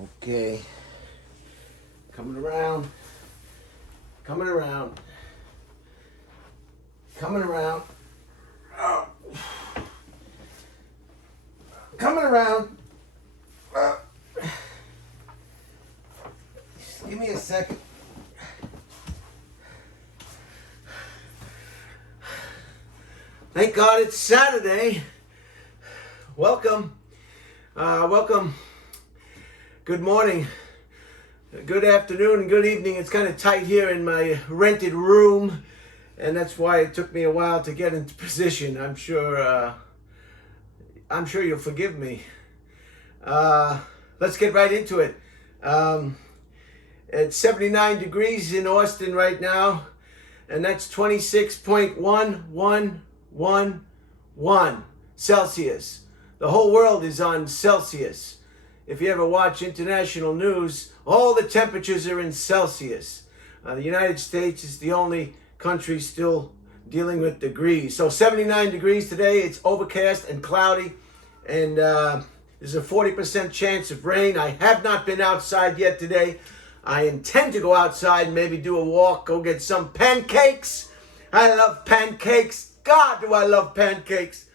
Okay. Coming around. Coming around. Coming around. Oh. Coming around. Just give me a second. Thank God it's Saturday. Welcome. Welcome. Good morning. Good afternoon and good evening. It's kind of tight here in my rented room, and that's why it took me a while to get into position. I'm sure you'll forgive me. Let's get right into it. It's 79 degrees in Austin right now, and that's 26.1111 Celsius. The whole world is on Celsius. If you ever watch international news, all the temperatures are in Celsius. The United States is the only country still dealing with degrees. So 79 degrees today. It's overcast and cloudy, and there's a 40% chance of rain. I have not been outside yet today. I intend to go outside, maybe do a walk, go get some pancakes. I love pancakes. God, do I love pancakes.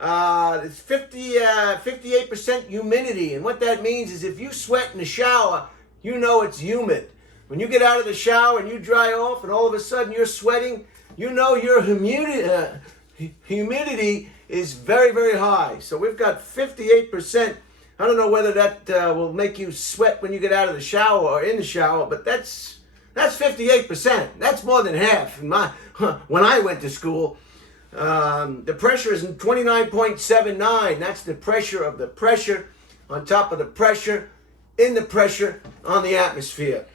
It's 58% humidity, and what that means is if you sweat in the shower, you know it's humid. When you get out of the shower and you dry off and all of a sudden you're sweating, you know your humidity is very, very high. So we've got 58%. I don't know whether that will make you sweat when you get out of the shower or in the shower, but that's 58%. That's more than half when I went to school. The pressure is 29.79. That's the pressure of the pressure on top of the pressure in the pressure on the atmosphere.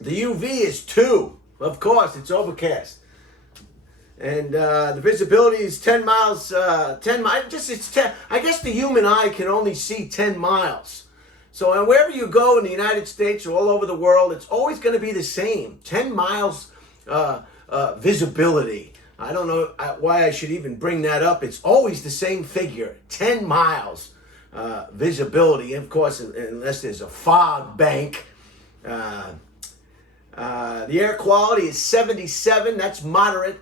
The UV is 2. Of course, it's overcast. And the visibility is 10 miles. 10 miles. It's 10. I guess the human eye can only see 10 miles. So wherever you go in the United States or all over the world, it's always going to be the same. 10 miles visibility. I don't know why I should even bring that up. It's always the same figure, 10 miles visibility. Of course, unless there's a fog bank. The air quality is 77. That's moderate.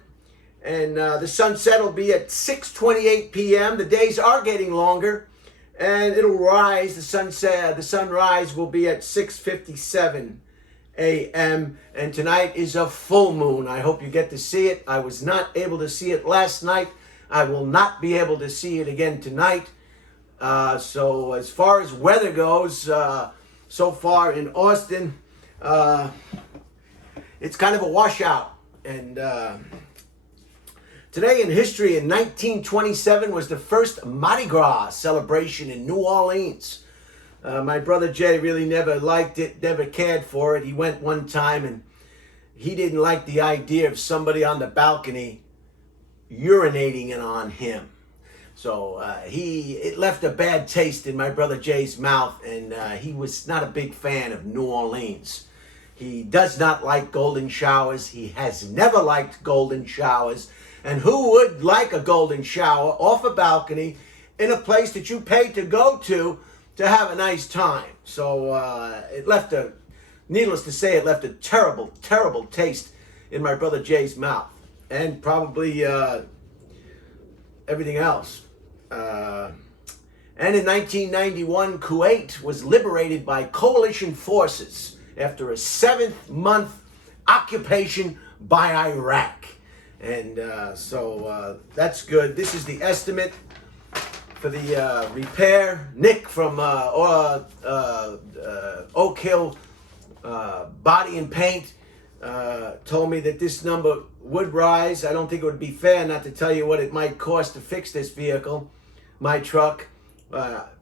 And the sunset will be at 6:28 p.m. The days are getting longer, and it'll rise. The sunrise will be at 6:57 a.m. and tonight is a full moon. I hope you get to see it. I was not able to see it last night. I will not be able to see it again tonight. So as far as weather goes, so far in Austin, it's kind of a washout. And today in history, in 1927, was the first Mardi Gras celebration in New Orleans. My brother Jay really never liked it, never cared for it. He went one time and he didn't like the idea of somebody on the balcony urinating it on him. So it left a bad taste in my brother Jay's mouth, and he was not a big fan of New Orleans. He does not like golden showers. He has never liked golden showers. And who would like a golden shower off a balcony in a place that you paid to go to have a nice time? So needless to say, it left a terrible, terrible taste in my brother Jay's mouth, and probably everything else. And in 1991, Kuwait was liberated by coalition forces after a 7-month occupation by Iraq. And so that's good. This is the estimate for the repair. Nick from Oak Hill Body and Paint told me that this number would rise. I don't think it would be fair not to tell you what it might cost to fix this vehicle, my truck,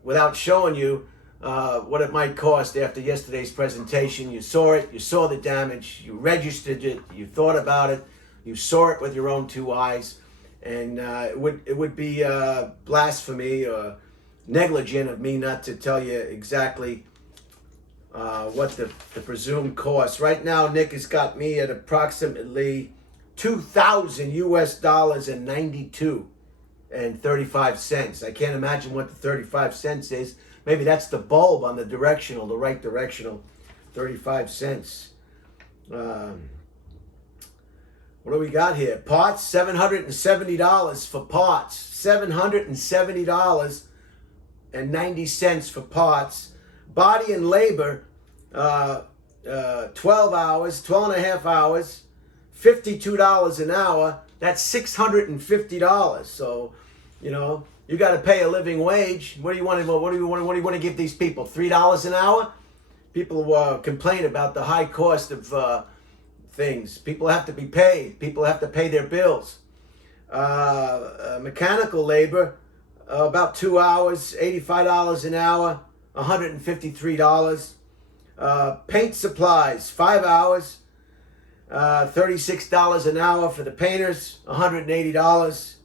without showing you what it might cost after yesterday's presentation. You saw it, you saw the damage, you registered it, you thought about it, you saw it with your own 2 eyes. And it would be blasphemy or negligent of me not to tell you exactly what the presumed cost. Right now, Nick has got me at approximately $2,000 US and 35 cents. I can't imagine what the 35 cents is. Maybe that's the bulb on the directional, the right directional, 35 cents. What do we got here? Parts, $770 for parts. $770.90 for parts. Body and labor, 12 hours, 12 and a half hours, $52 an hour. That's $650. So, you got to pay a living wage. What do you want to give these people? $3 an hour? People complain about the high cost of things. People have to be paid. People have to pay their bills. Mechanical labor, about 2 hours, $85 an hour, $153. Paint supplies, 5 hours, $36 an hour for the painters, $180.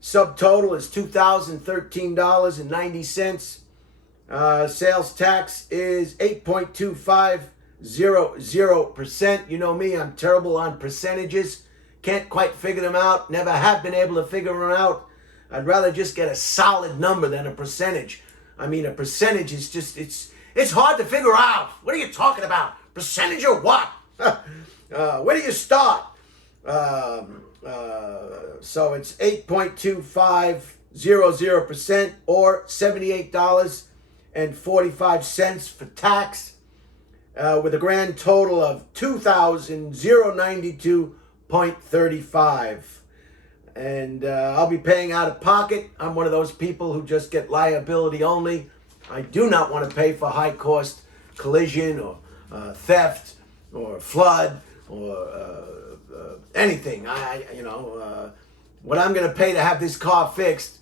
Subtotal is $2,013.90. Sales tax is 8.2500%. You know me, I'm terrible on percentages. Can't quite figure them out. Never have been able to figure them out. I'd rather just get a solid number than a percentage. I mean, a percentage is just, it's hard to figure out. What are you talking about? Percentage or what? Where do you start? So it's 8.2500% or $78.45 for tax, with a grand total of $2,092.35. And I'll be paying out of pocket. I'm one of those people who just get liability only. I do not want to pay for high cost collision or theft or flood or anything. What I'm going to pay to have this car fixed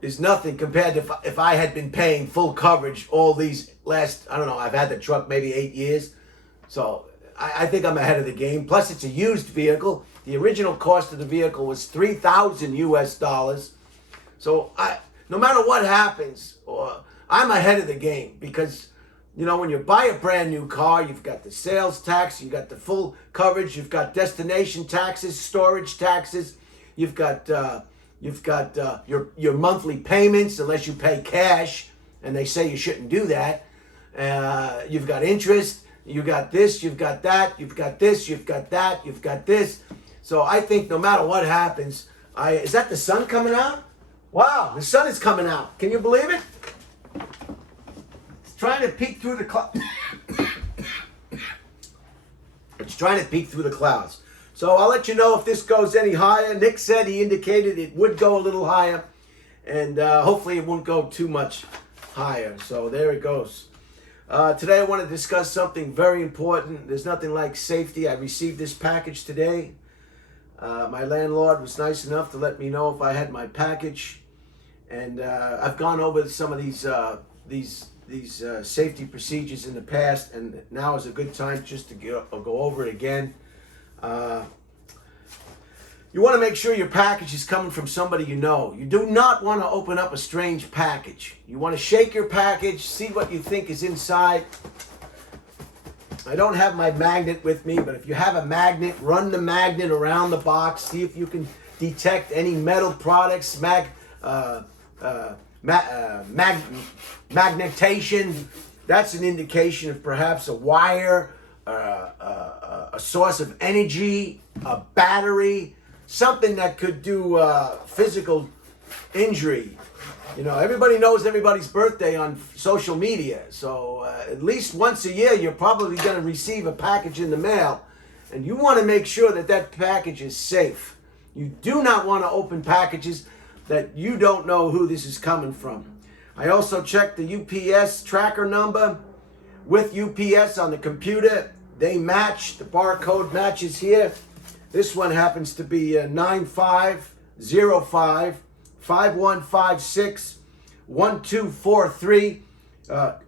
is nothing compared to if I had been paying full coverage all these last, I don't know, I've had the truck maybe 8 years. So I think I'm ahead of the game. Plus, it's a used vehicle. The original cost of the vehicle was $3,000 US. So no matter what happens, I'm ahead of the game because, when you buy a brand new car, you've got the sales tax, you've got the full coverage, you've got destination taxes, storage taxes, you've got your monthly payments unless you pay cash, and they say you shouldn't do that. You've got interest, you got this, you've got that, you've got this, you've got that, you've got this. So I think no matter what happens, is that the sun coming out? Wow, the sun is coming out. Can you believe it? It's trying to peek through the clouds. It's trying to peek through the clouds. So I'll let you know if this goes any higher. Nick said he indicated it would go a little higher, and hopefully it won't go too much higher. So there it goes. Today I want to discuss something very important. There's nothing like safety. I received this package today. My landlord was nice enough to let me know if I had my package, and I've gone over some of these safety procedures in the past, and now is a good time just to go over it again. You want to make sure your package is coming from somebody you know. You do not want to open up a strange package. You want to shake your package, see what you think is inside. I don't have my magnet with me, but if you have a magnet, run the magnet around the box. See if you can detect any metal products, magnetation. That's an indication of perhaps a wire, a source of energy, a battery, something that could do physical injury. Everybody knows everybody's birthday on social media. So at least once a year, you're probably going to receive a package in the mail. And you want to make sure that that package is safe. You do not want to open packages that you don't know who this is coming from. I also checked the UPS tracker number with UPS on the computer. They match. The barcode matches here. This one happens to be 9505 5156 1243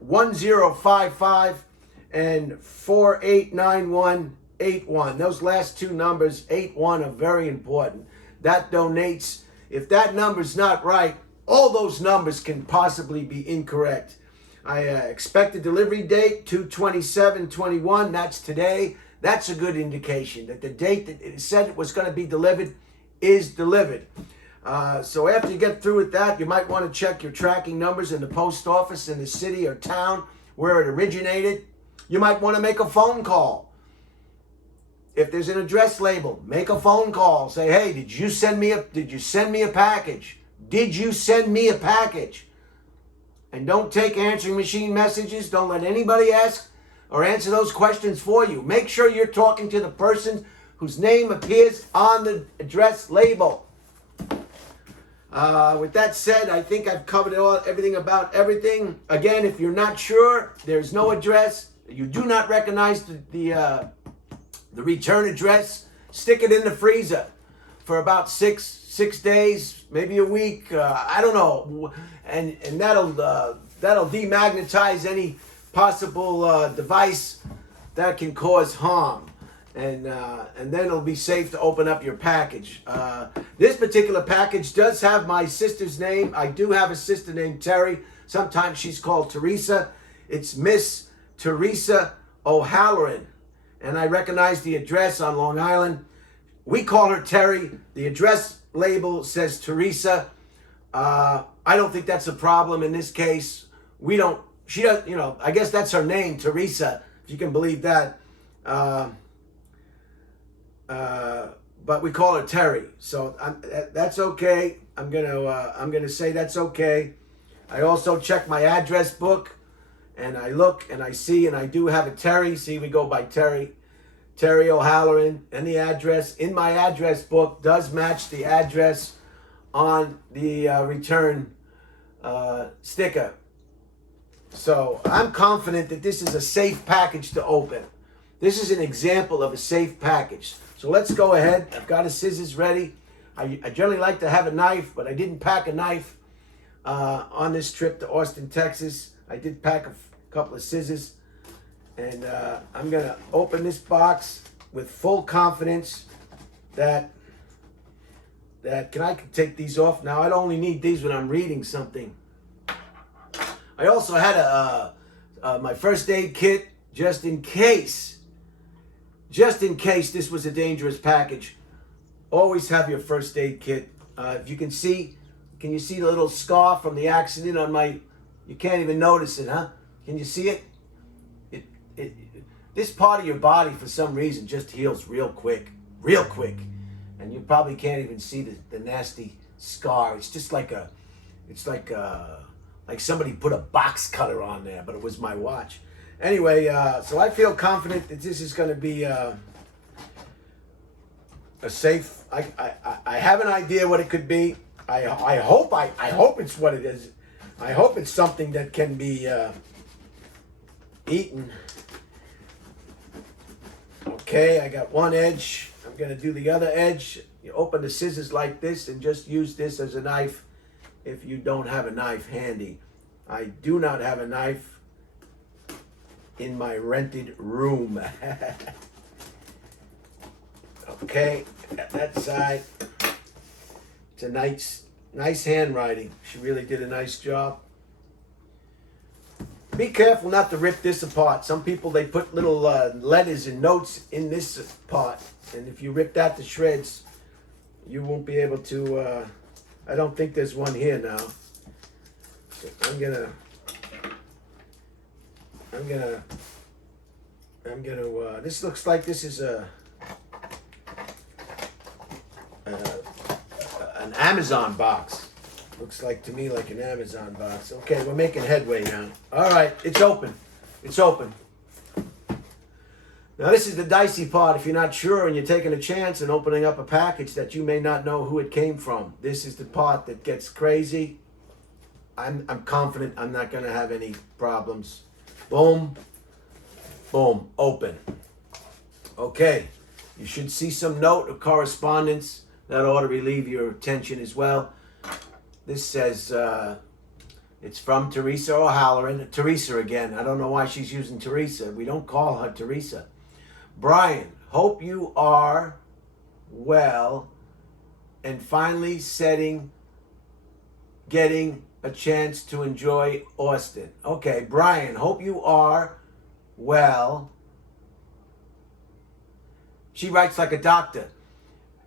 1055 and 489181. Those last two numbers, 81, are very important. That donates. If that number's not right, all those numbers can possibly be incorrect. I expect a delivery date 2/27/21. That's today. That's a good indication that the date that it said it was going to be delivered is delivered. So after you get through with that, you might want to check your tracking numbers in the post office in the city or town where it originated. You might want to make a phone call. If there's an address label, make a phone call. Say, hey, did you send me a package? Did you send me a package? And don't take answering machine messages. Don't let anybody ask or answer those questions for you. Make sure you're talking to the person whose name appears on the address label. With that said, I think I've covered everything about everything. Again, if you're not sure, there's no address, you do not recognize the return address, stick it in the freezer for about six days, maybe a week. I don't know, and that'll demagnetize any possible device that can cause harm. And then it'll be safe to open up your package. This particular package does have my sister's name. I do have a sister named Terry. Sometimes she's called Teresa. It's Miss Teresa O'Halloran. And I recognize the address on Long Island. We call her Terry. The address label says Teresa. I don't think that's a problem in this case. She does, I guess that's her name, Teresa, if you can believe that. But we call her Terry, so that's okay. I'm gonna say that's okay. I also check my address book, and I look and I see, and I do have a Terry. See, we go by Terry O'Halloran, and the address in my address book does match the address on the return sticker. So I'm confident that this is a safe package to open. This is an example of a safe package. So let's go ahead. I've got a scissors ready. I generally like to have a knife, but I didn't pack a knife on this trip to Austin, Texas. I did pack a couple of scissors. And I'm going to open this box with full confidence that I can take these off. Now, I only need these when I'm reading something. I also had my first aid kit just in case this was a dangerous package. Always have your first aid kit. If you can you see the little scar from the accident on my, you can't even notice it, huh? Can you see it? This part of your body, for some reason, just heals real quick. And you probably can't even see the nasty scar. It's just like somebody put a box cutter on there, but it was my watch. Anyway, so I feel confident that this is going to be a safe. I have an idea what it could be. I hope it's what it is. I hope it's something that can be eaten. Okay, I got one edge. I'm going to do the other edge. You open the scissors like this and just use this as a knife if you don't have a knife handy. I do not have a knife in my rented room. Okay, that side. It's a nice handwriting. She really did a nice job. Be careful not to rip this apart. Some people, they put little letters and notes in this part. And if you rip that to shreds, you won't be able to, I don't think there's one here now. So I'm gonna, this looks like this is an Amazon box. Looks like to me like an Amazon box. Okay, we're making headway now. All right, it's open. It's open. Now this is the dicey part if you're not sure and you're taking a chance and opening up a package that you may not know who it came from. This is the part that gets crazy. I'm confident I'm not going to have any problems. Boom. Boom. Open. Okay. You should see some note or correspondence. That ought to relieve your tension as well. This says it's from Teresa O'Halloran. Teresa again. I don't know why she's using Teresa. We don't call her Teresa. Brian, hope you are well and finally getting a chance to enjoy Austin. Okay, Brian, hope you are well. She writes like a doctor.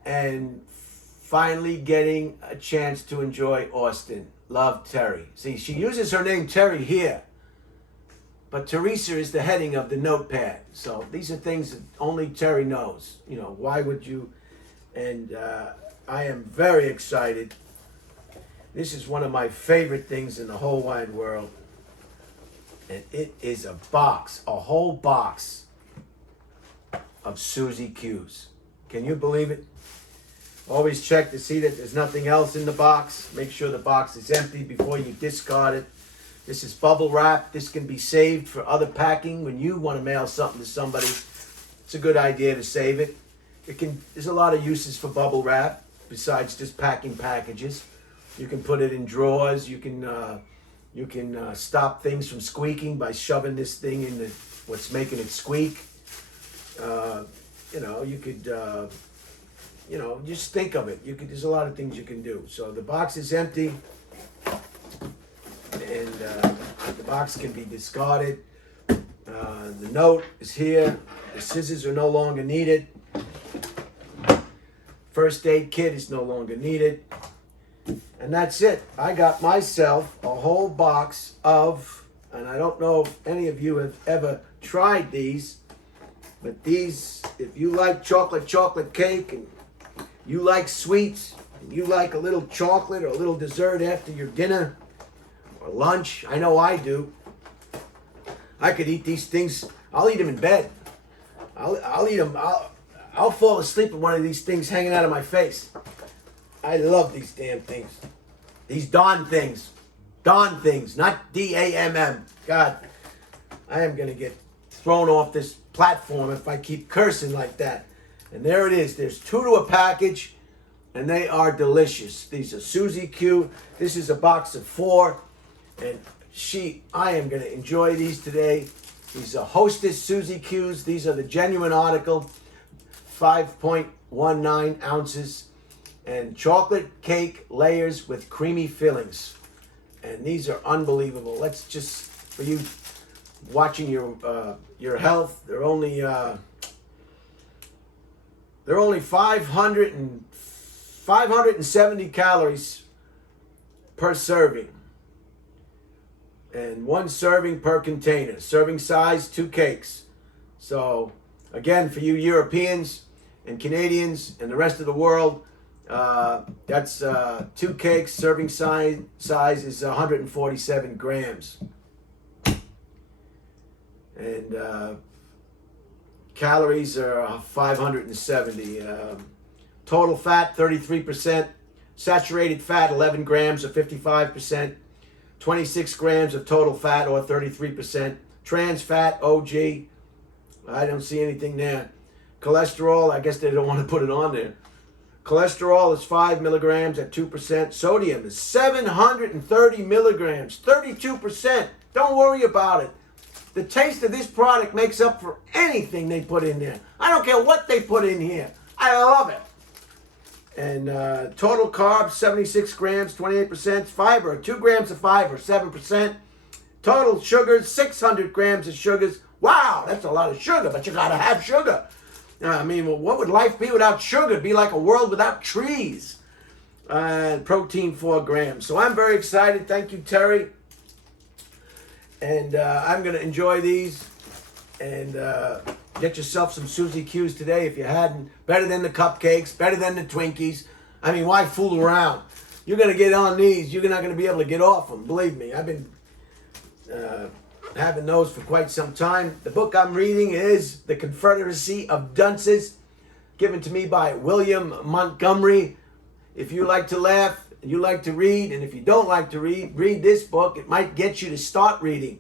And finally getting a chance to enjoy Austin. Love, Terry. See, she uses her name Terry here, but Teresa is the heading of the notepad. So these are things that only Terry knows. You know, why would you? And I am very excited. This is one of my favorite things in the whole wide world. And it is a box, a whole box of Suzy Q's. Can you believe it? Always check to see that there's nothing else in the box. Make sure the box is empty before you discard it. This is bubble wrap. This can be saved for other packing. When you want to mail something to somebody, it's a good idea to save it. There's a lot of uses for bubble wrap besides just packing packages. You can put it in drawers. You can stop things from squeaking by shoving this thing in what's making it squeak. You could, just think of it. There's a lot of things you can do. So the box is empty, and the box can be discarded. The note is here. The scissors are no longer needed. First aid kit is no longer needed. And that's it. I got myself a whole box of, and I don't know if any of you have ever tried these, but these, if you like chocolate cake, and you like sweets, and you like a little chocolate or a little dessert after your dinner or lunch, I know I do. I could eat these things. I'll eat them in bed. I'll eat them. I'll fall asleep with one of these things hanging out of my face. I love these damn things. These Dawn things. Dawn things, not D-A-M-M. God, I am going to get thrown off this platform if I keep cursing like that. And there it is. There's 2 to a package, and they are delicious. These are Suzy Q. This is a box of 4, and I am going to enjoy these today. These are Hostess Suzy Q's. These are the genuine article, 5.19 ounces. And chocolate cake layers with creamy fillings. And these are unbelievable. Let's just, for you watching your health, they're only 570 calories per serving. And 1 serving per container. Serving size, 2 cakes. So, again, for you Europeans and Canadians and the rest of the world, that's 2 cakes. Serving size is 147 grams. And calories are 570. Total fat, 33%. Saturated fat, 11 grams or 55%. 26 grams of total fat or 33%. Trans fat, OG. I don't see anything there. Cholesterol, I guess they don't want to put it on there. Cholesterol is 5 milligrams at 2%. Sodium is 730 milligrams, 32%. Don't worry about it. The taste of this product makes up for anything they put in there. I don't care what they put in here. I love it. And total carbs, 76 grams, 28%. Fiber, 2 grams of fiber, 7%. Total sugars, 600 grams of sugars. Wow, that's a lot of sugar, but you got to have sugar. I mean, well, what would life be without sugar? It'd be like a world without trees. Protein, 4 grams. So I'm very excited. Thank you, Terry. And I'm going to enjoy these. And get yourself some Suzy Q's today if you hadn't. Better than the cupcakes. Better than the Twinkies. I mean, why fool around? You're going to get on these. You're not going to be able to get off them. Believe me. I've been having those for quite some time. The book I'm reading is The Confederacy of Dunces, given to me by William Montgomery. If you like to laugh, and you like to read, and if you don't like to read this book. It might get you to start reading.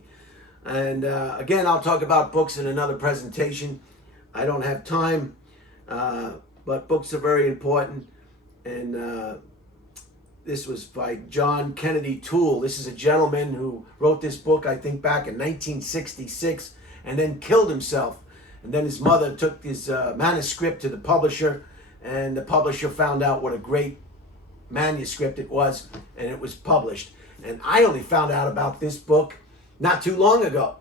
And again, I'll talk about books in another presentation. I don't have time, but books are very important. And this was by John Kennedy Toole. This is a gentleman who wrote this book, I think, back in 1966, and then killed himself. And then his mother took his manuscript to the publisher, and the publisher found out what a great manuscript it was, and it was published. And I only found out about this book not too long ago.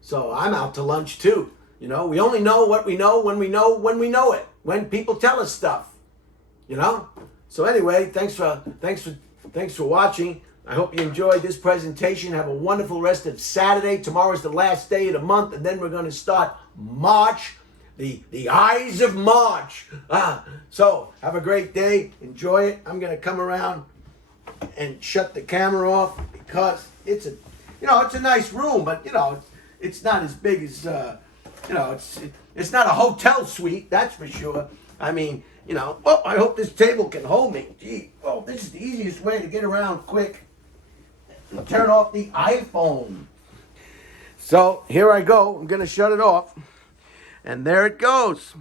So I'm out to lunch too. You know, we only know what we know when we know it. When people tell us stuff. You know? So anyway, thanks for watching. I hope you enjoyed this presentation. Have a wonderful rest of Saturday. Tomorrow's the last day of the month, and then we're going to start March, the Ides of March. So have a great day. Enjoy it. I'm going to come around and shut the camera off because it's a nice room, but it's not as big as it's not a hotel suite, that's for sure. I mean, I hope this table can hold me. Gee, this is the easiest way to get around quick. Turn off the iPhone. So here I go. I'm going to shut it off. And there it goes.